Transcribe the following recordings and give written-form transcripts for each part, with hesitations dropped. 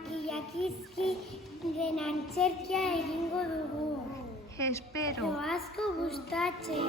makillakizkiren antzerkia egingo dugu. Espero. Edo asko gustatzea.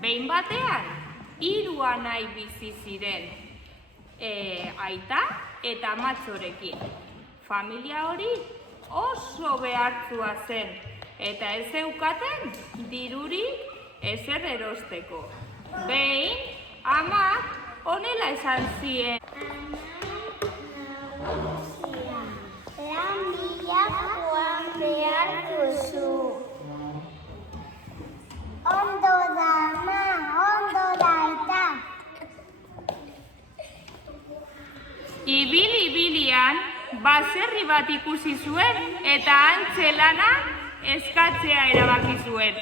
Behin batean, 3 anai bizi ziren, aita eta amatxorekin. Familia hori oso behartsua zen, eta ez zeukaten dirurik ezer erosteko. Behin, amak honela esan zien. Lan bila joan behar duzu. Ondo da, ama, ondo da, eta. Ibil-ibilian, baserri bat ikusi zuen eta hantxe lana eskatzea erabaki zuen.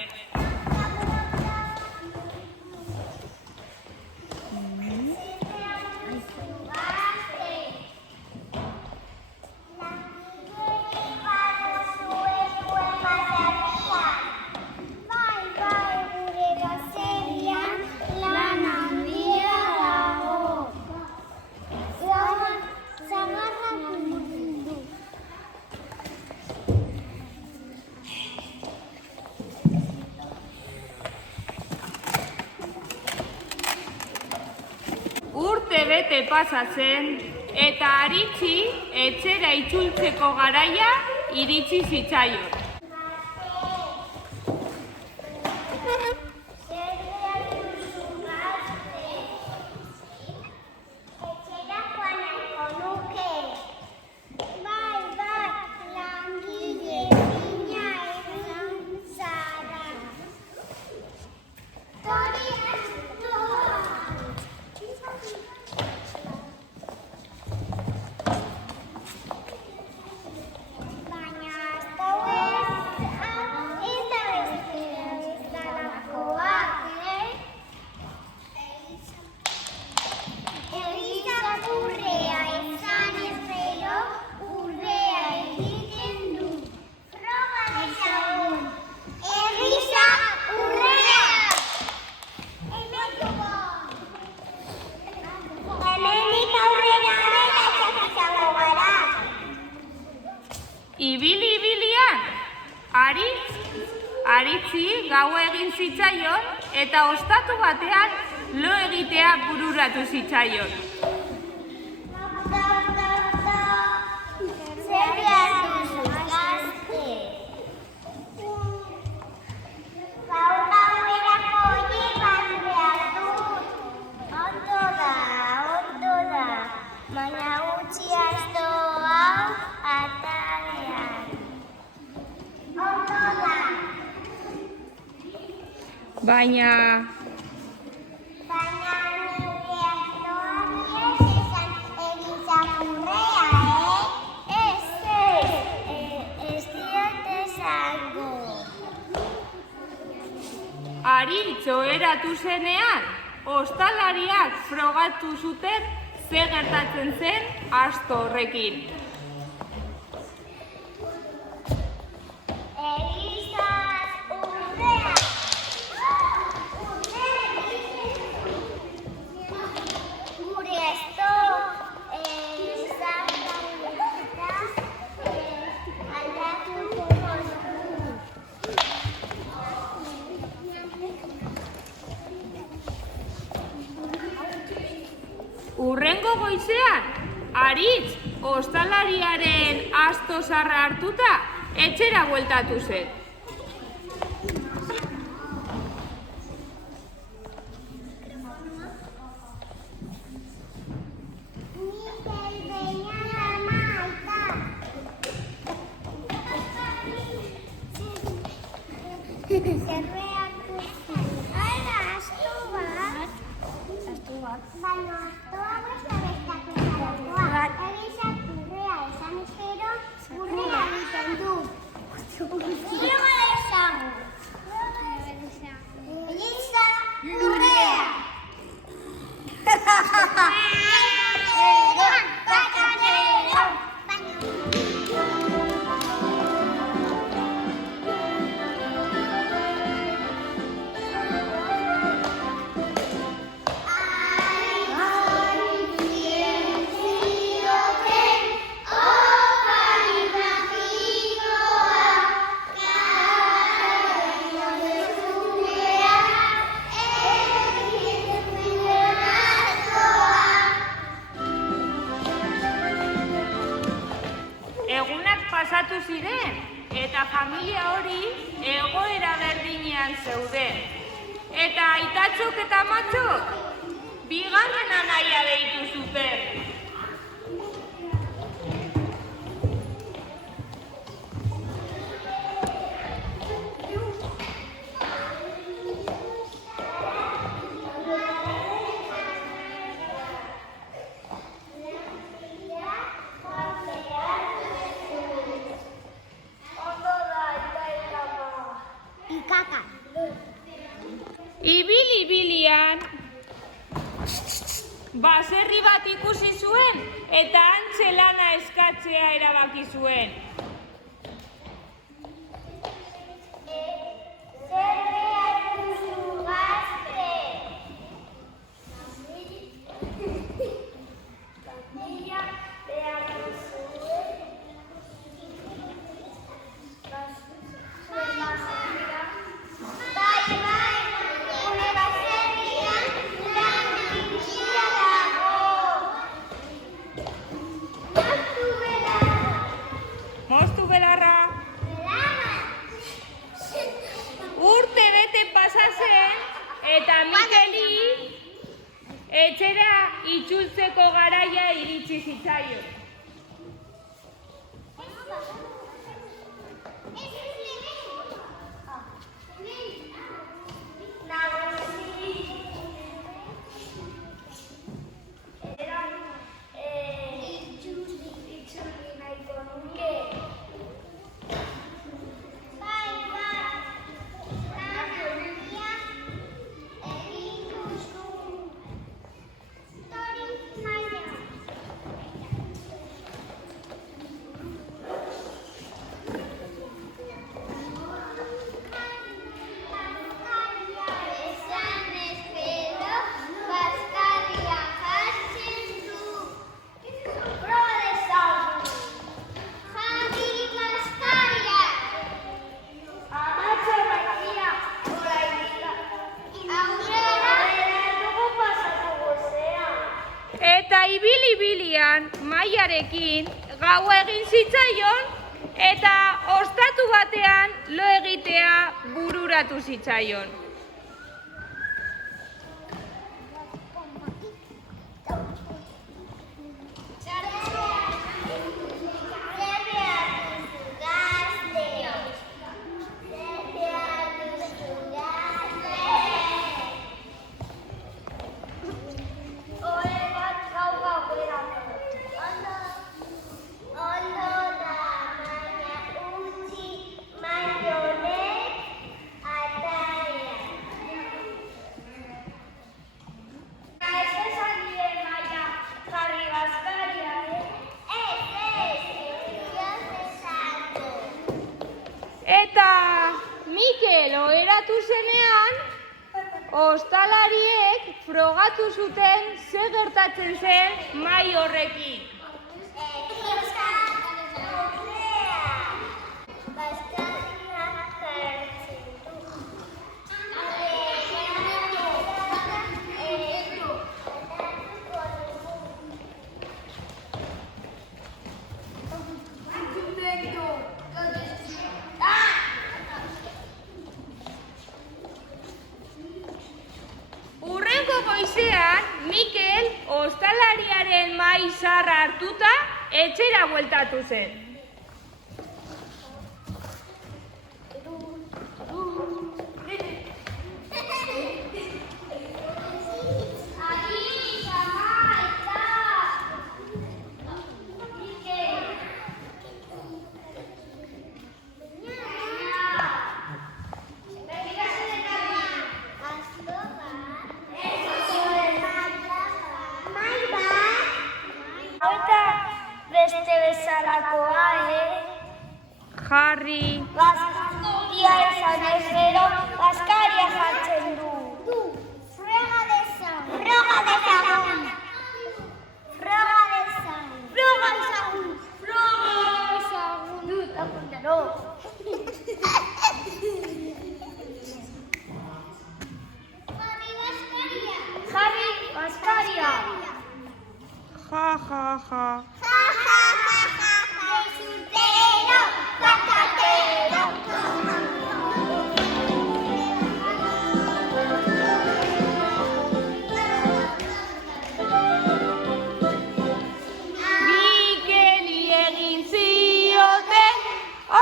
Urte bete pasa zen, eta Aritzi etxera itzultzeko garaia iritsi zitzaion. Etxera joan nahiko nuke. Bai, langile fina egin zara. Ibil-ibilian, Aritzi gaua egin zitzaion eta ostatu batean lo egitea bururatu zitzaion. Zer behar duzu, gazte? Gaur gauerako oiek bat behar dut. Ondo da, baina utzi astoa atalean. Ondo da. Baina nire astoari ez esan egin txakurrea, Ez diot esango. Aritz oheratu zenean, ostalariak frogatu zuten ze gertatzen zen asto horrekin. Gure Lehenengo goizean, Aritz, ostalariaren asto zarra hartuta, etxera bueltatu zen. Egunak pasatu ziren, eta familia hori egoera berdinean zeuden. Eta aitatxok eta amatxok, bigarren anaia deitu zuten. Ibil-ibilian, baserri bat ikusi zuen eta hantxe lana eskatzea erabaki zuen. Moztu belarra. Urte bete pasa zen eta Mikeli etxera itzultzeko garaia iritsi zitzaion. Eta ibil-ibilian Maiarekin gaua egin zitzaion eta ostatu batean lo egitea bururatu zitzaion. Eta Mikel oheratu zenean, ostalariek frogatu zuten ze gertatzen zen mahai horrekin. Mikel, ostalariaren mahai zaharra hartuta, etxera bueltatu zen. Beste bezalakoa, Harry, Ia esan ez gero, Baskaria jartzen du. Froga dezagun. Froga dezagun. Froga dezagun. Froga dezagun. Froga dezagun. Dut, apuntaro. Jarri Baskaria. ja, ja, ja. Ja, ja, ja, ja, ja. Resultero, patatero. Mikeli egin zioten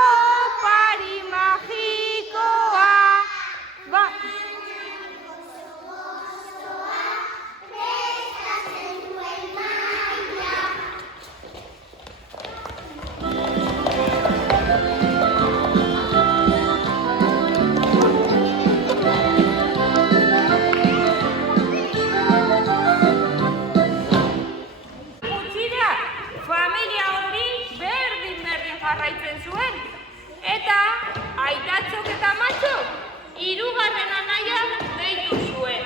opari magikoa. Gutxira, familia hori berdin jarraitzen zuen. Eta aitatzok eta matxok, hirugarren anaia deitu zuen.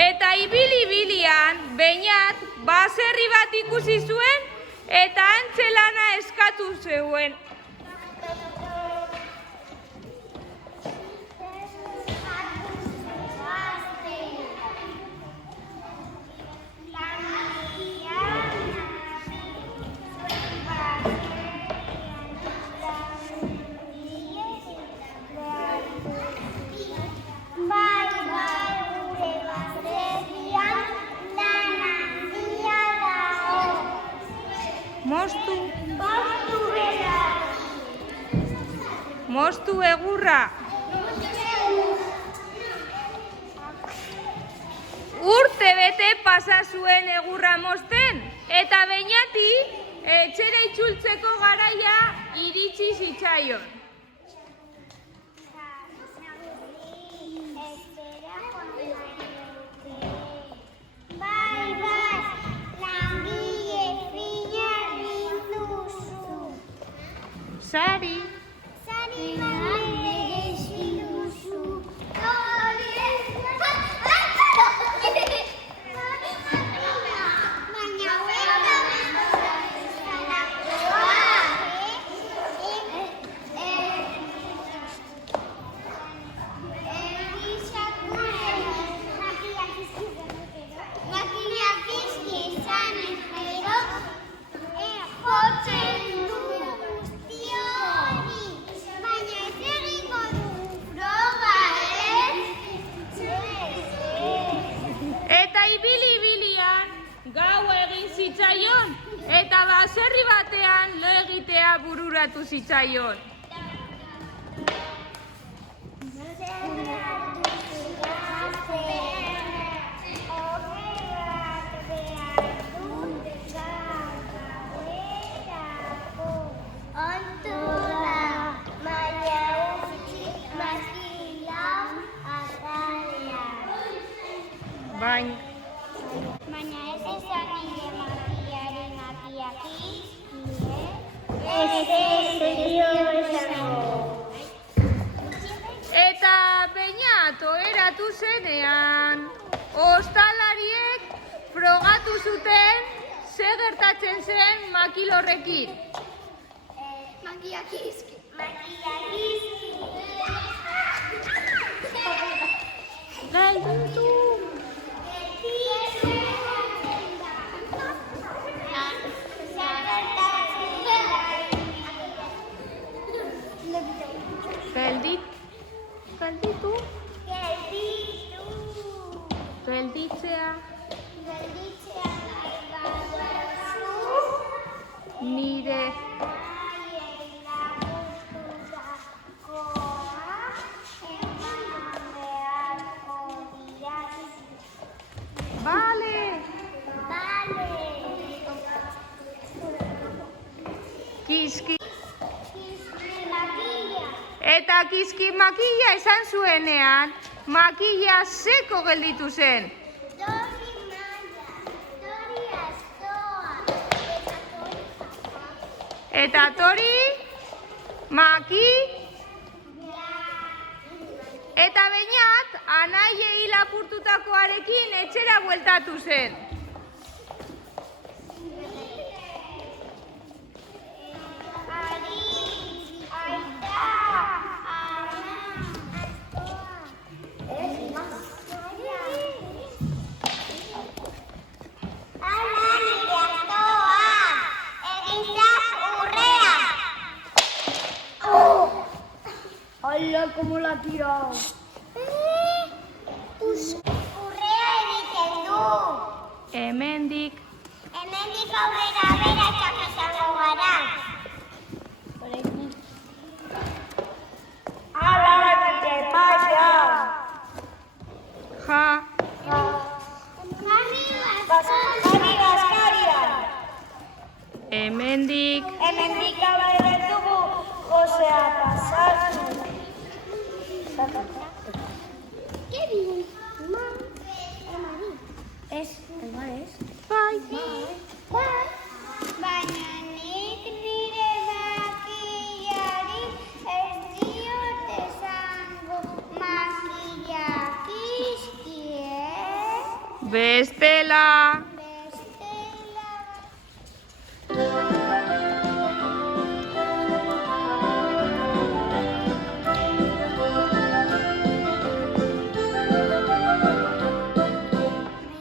Eta ibili-ibilian, Beñat, baserri bat ikusi zuen, eta antzelana eskatu zeuen. Moztu egurra. Urte bete pasa zuen egurra mozten, eta Beñati etxera itzultzeko garaia iritsi zitzaion. Sari. Zitzaion, eta baserri batean lo egitea bururatu zitzaion. Baina ez esan nire magiaren atiaki, Eta Beñat oheratu zenean, ostalariek frogatu zuten ze gertatzen zen makil horrekin. Magiak izki. Gelditu. Gelditzea. Nire. Vale. Kiski. Eta kiski makilla esan zuenean, makilla seko gelditu zen. Eta tori, maki, eta beinat, anaiei lapurtutakoarekin etxera bueltatu zen. ¡Hala, cómo la ha tirado! Urrea egiten du. Hemendik. Hemendik aurrera aberatsak izango gara. ¡Hala, que te pasa! Ja. Jarri Baskaria. Hemendik. Hemendik aurrera dugu Josea pasatu. ¿Qué bien? Igual es. Bai. Baina nik nire makillari ez diot esango makilla kiskie. Bestela.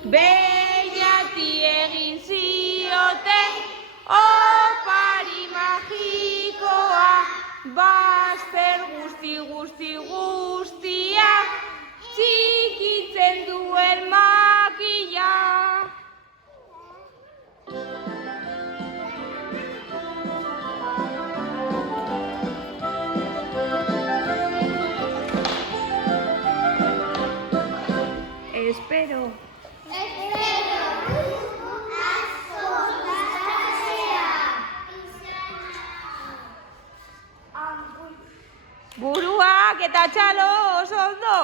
Beiati egin zioten opari magikoa, bazter guztiak txikitzen duen makilla. Espero. Buruak eta txalo oso ondo.